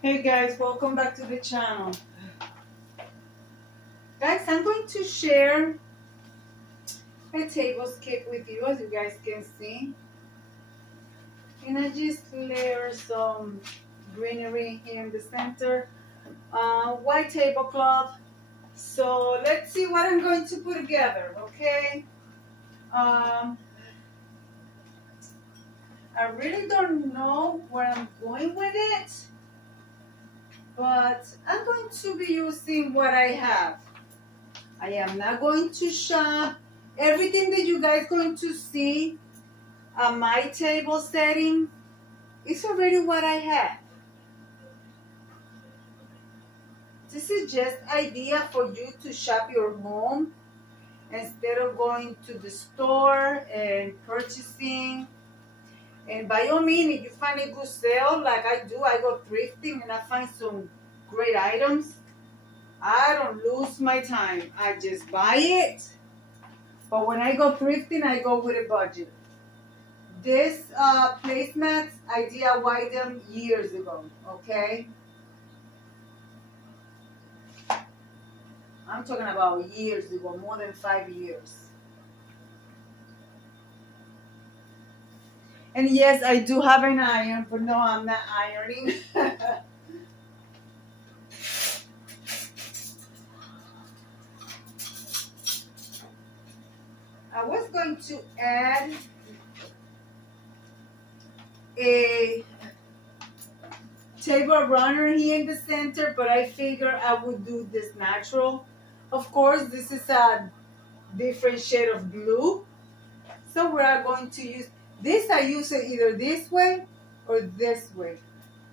Hey guys, welcome back to the channel. Guys, I'm going to share a tablescape with you, as you guys can see. And I just layer some greenery here in the center. White tablecloth. So let's see what I'm going to put together, okay? Um, I really don't know where I'm going with it, but I'm going to be using what I have. I am not going to shop. Everything that you guys going to see on my table setting is already what I have. This is just idea for you to shop your home instead of going to the store and purchasing. And by all means, if you find a good sale like I do, I go thrifting and I find some great items. I don't lose my time. I just buy it. But when I go thrifting, I go with a budget. This placemats, I DIY'd them years ago, okay? I'm talking about years ago, more than 5 years. And yes, I do have an iron, but no, I'm not ironing. I was going to add a table runner here in the center, but I figured I would do this natural. Of course, this is a different shade of blue. So we are going to use this. I use it either this way or this way.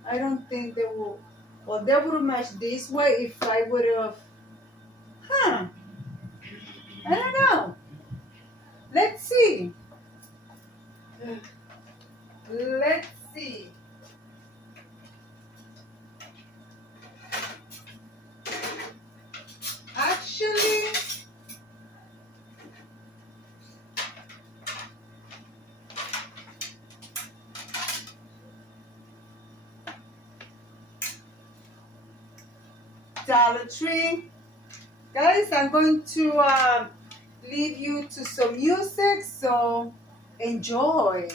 I don't think they will. Well, they would match this way if I would have. Huh? I don't know. Let's see. Let's see. Actually, Dollar Tree. Guys, I'm going to leave you to some music, so enjoy.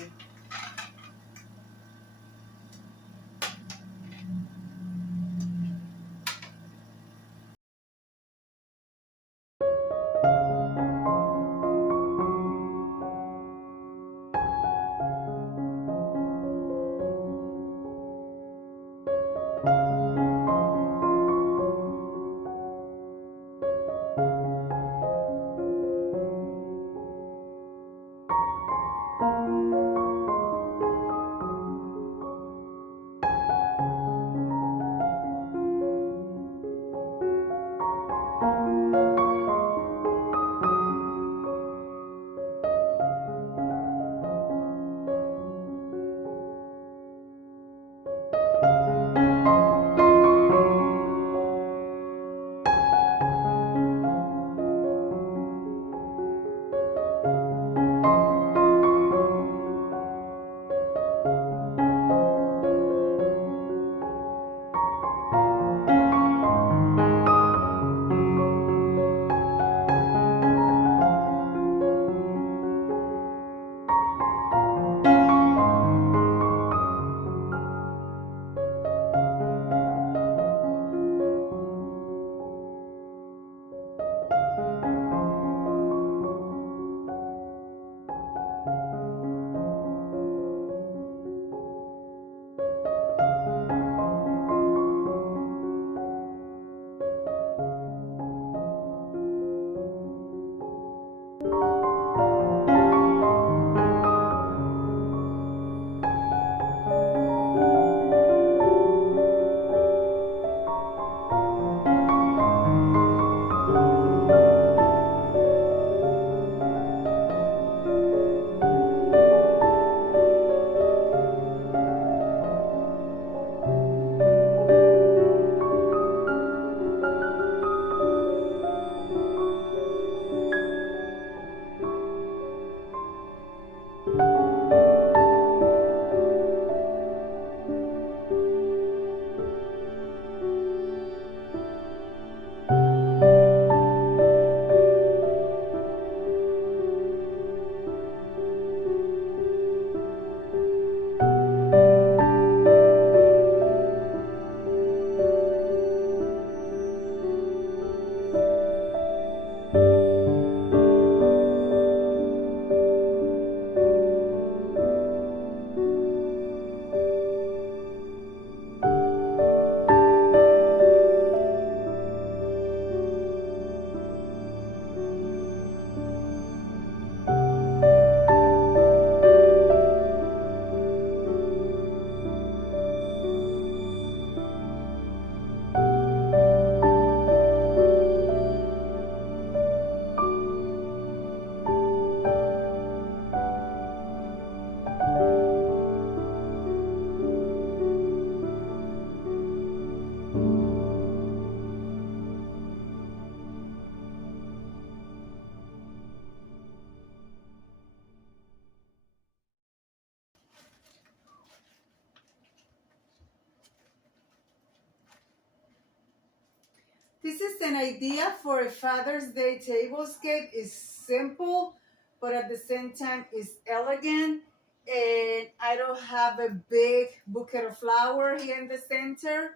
This is an idea for a Father's Day tablescape. It's simple, but at the same time is elegant. And I don't have a big bouquet of flowers here in the center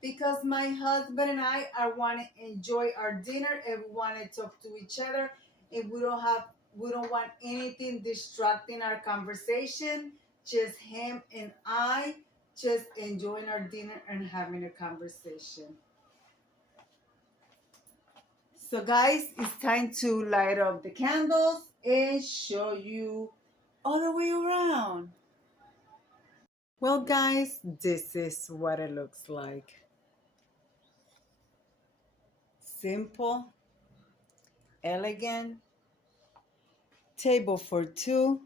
because my husband and I are want to enjoy our dinner and we want to talk to each other, and we don't want anything distracting our conversation. Just him and I just enjoying our dinner and having a conversation. So guys, it's time to light up the candles and show you all the way around. Well guys, this is what it looks like. Simple, elegant, table for two.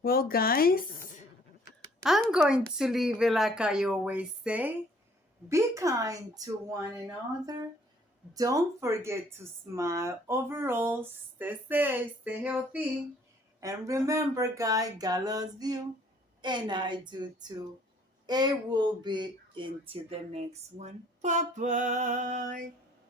Well guys, I'm going to leave it like I always say. Be kind to one another. Don't forget to smile. Overall, stay safe, stay healthy. And remember, guys, God loves you. And I do too. It will be into the next one. Bye bye.